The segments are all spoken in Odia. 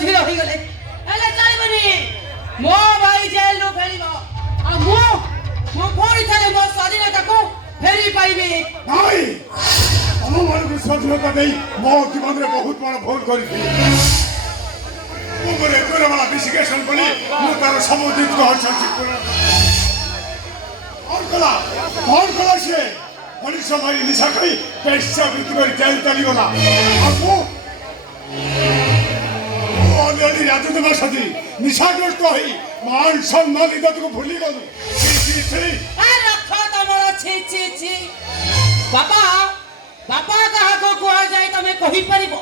ଅଧୀର ହୋଇଗଲେ ହେଲେ ଚାଲିବନି। ମୋ ଭାଇ ଜେଲରୁ ଫେରିବ ଆଉ ମୁଁ ପୁଣି ଥରେ ମୋ ସ୍ୱାଧୀନତାକୁ ଫେରି ପାଇବି। ଭାଇ ତମମାନଙ୍କୁ ସ୍ୱାଧୀନତା ଦେଇ ମୋ ଜୀବନରେ ବହୁତ ବଡ଼ ଭୁଲ କରିଥିଲି। ମୁଁ ମୋର ଏକର ବାଲା ବିସିକେସନ କଲି ମୁଁ ତାର ସବୁ ଜିନିଷ କଣ କଲା ସିଏ ପୋଲିସ ମାରି ନିଶା ଖାଇ ପଇସା ବିକ୍ରି କରି ଜେଲ ଚାଲିଗଲା। ଆଉ ମୁଁ ଅଲରେଡି ରାଜନେତା ସାଥୀ ନିଶାଗ୍ରସ୍ତ ହୋଇ ମାନ ସମ୍ମାନ ଇଜ୍ଜତକୁ ଭୁଲିଗଲୁ। ରଖ ତମର ଛି ଛି ଛି। ବାପା ବାପା କାହାକୁ କୁହାଯାଏ ତମେ କହିପାରିବ?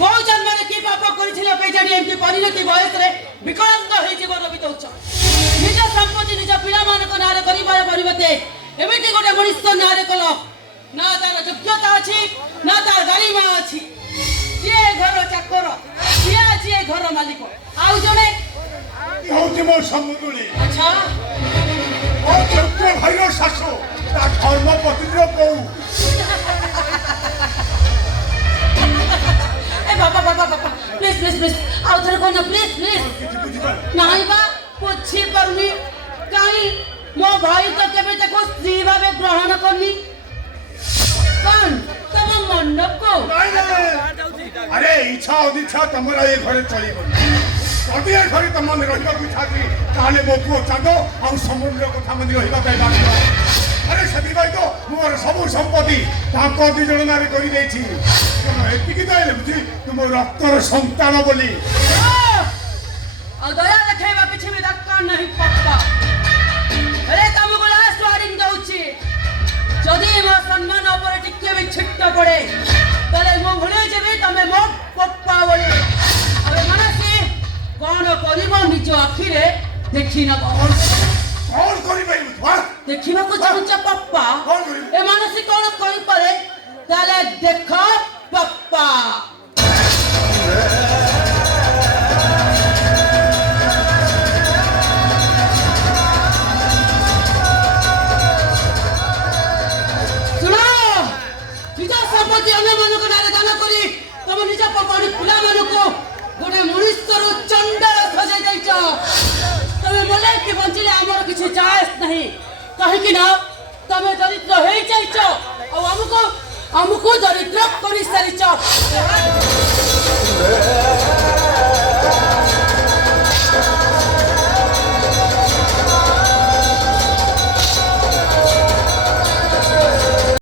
କୋଉ ଜନ୍ମରେ କି ପାପ କରିଥିଲ କେଜାଣି ଏମିତି ପରିଣତି ବୟସରେ ବିକଳାଙ୍ଗ ହୋଇ ଜୀବନ ବିତଉଛ। ନିଜ ସମ୍ପତ୍ତି ନିଜ ପିଲାମାନଙ୍କ ନାଁରେ କରିବାର ପରିବର୍ତ୍ତେ ଏମିତି ଗୋଟେ ମଣିଷ ନାଁରେ କଲ। ନା ତାର ଯୋଗ୍ୟତା ଅଛି ନା ତାର ଗାରିମା ଅଛି। ଯିଏ ଘର ଚାକର ସିଏ ଆଜି ଏ ଘର ମାଲିକ ଆଉ ଜଣେ ହେଉଛି ମୋ ସମୁଦୁଳି। ଆଚ୍ଛା ମୋ ଚୈତ୍ର ଭାଇର ଶାଶୁ ତା ଧର୍ମ ପତ୍ନୀର ବୋଉ। ବାପା ବାପା ବାପା ପ୍ଲିଜ ପ୍ଲିଜ ପ୍ଲିଜ ଆଉ ଥରେ କହୁନ ପ୍ଲିଜ ପ୍ଲିଜ। ନାଇଁ ବା ବୁଝି ପାରୁନି କାହିଁ ମୋ ଭାଇ ତ କେବେ ତାକୁ ସ୍ତ୍ରୀ ଭାବେ ଗ୍ରହଣ କରିନି। କଣ ତମ ମନକୁ ଆରେ ଇଚ୍ଛା ଅନିଚ୍ଛା ତମର ଏ ଘରେ ଚଳିବନି। ଯଦି ଏ ଘରେ ତମମାନେ ରହିବାକୁ ଇଚ୍ଛା ତାହେଲେ ମୋ ପୁଅ ଚାନ୍ଦ ଆଉ ସମୁଦ୍ର କଥା ମାନେ ରହିବା ପାଇଁ ବାଧ୍ୟ। ଆରେ ସେଥିପାଇଁ ତ ମୋର ସବୁ ସମ୍ପତ୍ତି ତାଙ୍କ ଦି ଜଣ ନାଁରେ କରିଦେଇଛି। ଏତିକି ତ ବୁଝି ତୁମ ରକ୍ତର ସନ୍ତାନ ବୋଲି। ଆଉ ଦୟା ଦେଖେଇବା କିଛି ବି ଦରକାର ନାହିଁ ପକ୍କା। ଆରେ ତମକୁ ଲାଷ୍ଟ ୱାର୍ନିଂ ଦଉଛି ଯଦି ମୋ ସମ୍ମାନ ଉପରେ ଟିକେ ବି ଛିଟ ପଡେ ତାହେଲେ ମୁଁ ଭୁଲି ଯିବି ତମେ ମୋ ପପ୍ପା ବୋଲି। ଆରେ ମାନସୀ କଣ କରିବ ନିଜ ଆଖିରେ ଦେଖି ନବ। କଣ କରିପାରିବୁ ଦେଖିବାକୁ ଚାହୁଁଛ ପପ୍ପା? ଏ ମାନସୀ କଣ କରିପାରେ ତାହେଲେ ଦେଖ ପପ୍ପା। ଅନ୍ୟମାନଙ୍କ ନାଁରେ ଦାନ କରି ତମ ନିଜ ପିଲାମାନଙ୍କୁ ଗୋଟେ ମଣିଷରୁ ଚଣ୍ଡାଳ ସଜାଇ ଦେଇଛ। ତମେ ମଲେ କି ବଞ୍ଚିଲେ ଆମର କିଛି ଚାଏସ୍ ନାହିଁ କାହିଁକି ନା ତମେ ଦରିଦ୍ର ହେଇଯାଇଛ ଆଉ ଆମକୁ ଦରିଦ୍ର କରିସାରିଛ।